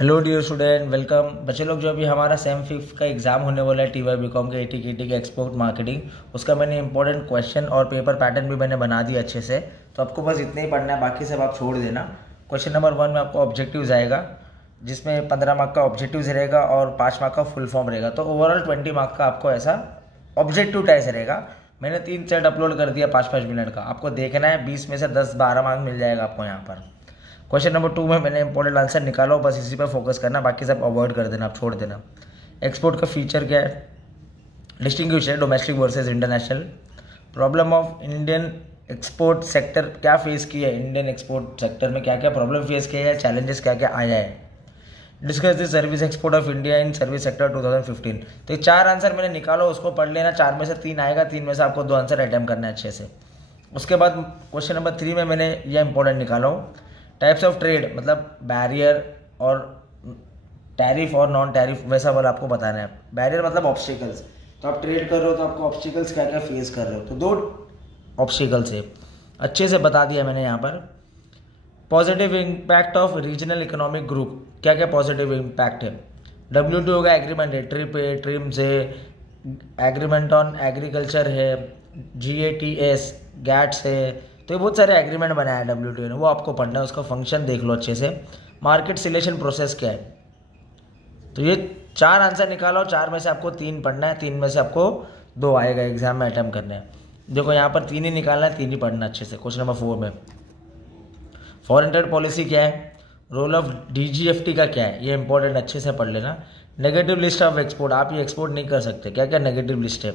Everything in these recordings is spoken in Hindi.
Hello dear student, welcome. बच्चे लोग, जो अभी हमारा सेम फिफ्थ का एग्जाम होने वाला है TY BCom के AT-KT के एक्सपोर्ट मार्केटिंग, उसका मैंने इंपॉर्टेंट क्वेश्चन और पेपर पैटर्न भी मैंने बना दिया अच्छे से। तो आपको बस इतना ही पढ़ना है, बाकी सब आप छोड़ देना। क्वेश्चन नंबर 1 में आपको ऑब्जेक्टिव्स आएगा, जिसमें 15 मार्क का ऑब्जेक्टिव्स रहेगा और 5 मार्क का फुल फॉर्म रहेगा। तो ओवरऑल 20 मार्क का आपको ऐसा ऑब्जेक्टिव टाइप रहेगा। मैंने 3 सेट अपलोड कर दिया 5-5 मिनट का, आपको देखना है। 20 में से 10-12 मार्क मिल जाएगा आपको यहाँ पर। क्वेश्चन नंबर 2 में मैंने इंपॉर्टेंट आंसर निकाला, बस इसी पर फोकस करना, बाकी सब अवॉइड कर देना, आप छोड़ देना। एक्सपोर्ट का फीचर क्या है, डिस्टिंग्विश है domestic versus international. Problem of Indian export sector, क्या फेस किया है इंडियन एक्सपोर्ट सेक्टर में, क्या क्या प्रॉब्लम फेस किया है, चैलेंजेस क्या क्या आया है। Discuss the service export of India in service sector 2015। तो ये 4 आंसर मैंने निकालो, उसको पढ़ लेना। 4 में से 3 आएगा, 3 में से आपको 2 आंसर अटेम्प्ट करना है अच्छे से। उसके बाद क्वेश्चन नंबर 3 में मैंने यह इंपॉर्टेंट निकाला हूँ, टाइप्स ऑफ ट्रेड, मतलब बैरियर और टैरिफ और नॉन टैरिफ, वैसा वाला आपको बताना है। बैरियर मतलब ऑब्स्टिकल्स, तो आप ट्रेड कर रहे हो तो आपको ऑब्स्टिकल्स क्या क्या फेस कर रहे हो, तो 2 ऑब्स्टिकल्स है, अच्छे से बता दिया मैंने यहाँ पर। Positive impact of regional economic group, क्या क्या पॉजिटिव इम्पैक्ट है। WTO का एग्रीमेंट है, ट्रिप है, ट्रिम्स है, एग्रीमेंट ऑन एग्रीकल्चर है, GATS, गैट्स है। तो ये बहुत सारे एग्रीमेंट बनाया है WTO ने, वो आपको पढ़ना है, उसका फंक्शन देख लो अच्छे से। मार्केट सिलेक्शन प्रोसेस क्या है। तो ये 4 आंसर निकालो, 4 में से आपको 3 पढ़ना है, 3 में से आपको 2 आएगा एग्जाम में अटेम्प्ट करने हैं। देखो यहाँ पर 3 ही निकालना है, 3 ही पढ़ना अच्छे से। क्वेश्चन नंबर 4 में फॉरेन ट्रेड पॉलिसी क्या है, रोल ऑफ DGFT का क्या है, ये इंपॉर्टेंट, अच्छे से पढ़ लेना। नेगेटिव लिस्ट ऑफ एक्सपोर्ट, आप ये एक्सपोर्ट नहीं कर सकते, क्या क्या नेगेटिव लिस्ट है,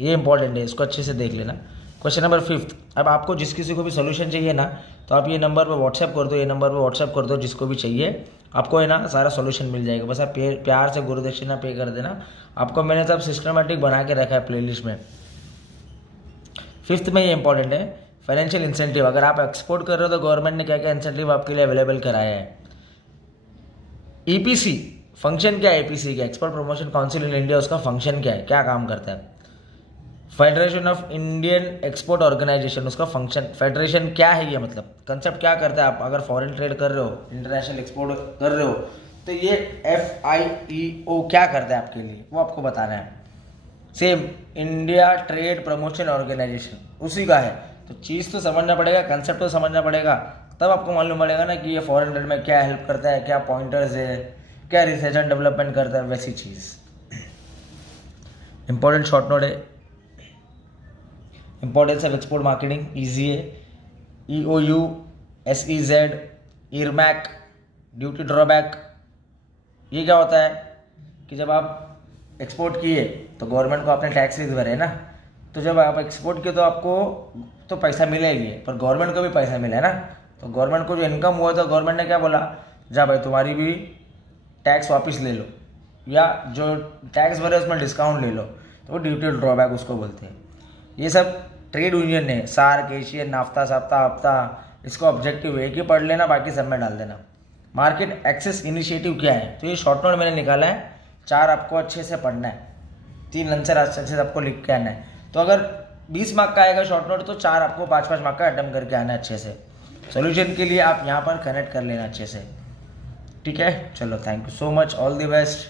ये इंपॉर्टेंट है, इसको अच्छे से देख लेना। क्वेश्चन नंबर 5, अब आपको जिस किसी को भी सोल्यूशन चाहिए ना, तो आप ये नंबर पर व्हाट्सएप कर दो, ये नंबर पर व्हाट्सएप कर दो, जिसको भी चाहिए आपको है ना सारा सोल्यूशन मिल जाएगा। बस आप प्यार से गुरुदक्षिणा पे कर देना। आपको मैंने सब सिस्टमेटिक बना के रखा है प्लेलिस्ट में। 5th में ये इंपॉर्टेंट है, फाइनेंशियल इंसेंटिव, अगर आप एक्सपोर्ट कर रहे हो तो गवर्नमेंट ने क्या क्या इंसेंटिव आपके लिए अवेलेबल कराया है। EPC फंक्शन क्या है, EPC का export promotion council in India, उसका फंक्शन क्या है, क्या काम करता है। Federation of Indian export organisation, उसका फंक्शन, फेडरेशन क्या है ये, मतलब कंसेप्ट क्या करता है। आप अगर फॉरेन ट्रेड कर रहे हो, इंटरनेशनल एक्सपोर्ट कर रहे हो, तो ये FIEO क्या करता है आपके लिए, वो आपको बताना है। Same India trade promotion organisation उसी का है। तो चीज़ तो समझना पड़ेगा, कंसेप्ट तो समझना पड़ेगा, तब आपको मालूम पड़ेगा ना कि ये फॉरेन ट्रेड में क्या हेल्प करता है, क्या पॉइंटर्स है, क्या रिसर्च एंड डेवलपमेंट करता है, वैसी चीज़। इंपॉर्टेंट शॉर्ट नोट है, importance of export marketing easy है। EOU, SEZ, इरमैक, ड्यूटी ड्रॉबैक, ये क्या होता है कि जब आप एक्सपोर्ट किए तो गवर्नमेंट को आपने टैक्स भरे ना, तो जब आप एक्सपोर्ट किए तो आपको तो पैसा मिलेगी, पर गवर्नमेंट को भी पैसा मिला है ना। तो गवर्नमेंट को जो इनकम हुआ तो गवर्नमेंट ने क्या बोला, जा भाई तुम्हारी भी टैक्स वापस ले लो, या जो टैक्स भरे उसमें डिस्काउंट ले लो, तो वो ड्यूटी ड्रॉबैक उसको बोलते हैं। ये सब ट्रेड यूनियन है, सार्क, एशियन, नाफ्ता, साप्ता, हफ्ता, इसको ऑब्जेक्टिव एक ही पढ़ लेना, बाकी सब में डाल देना। मार्केट एक्सेस इनिशिएटिव क्या है, तो ये शॉर्ट नोट मैंने निकाला है, 4 आपको अच्छे से पढ़ना है, 3 आंसर अच्छे से आपको लिख के आना है। तो अगर 20 मार्क का आएगा शॉर्ट नोट, तो 4 आपको 5-5 मार्क का अटेम्प्ट करके आना है अच्छे से। सोल्यूशन के लिए आप यहाँ पर कनेक्ट कर लेना अच्छे से, ठीक है। चलो, thank you so much, all the best.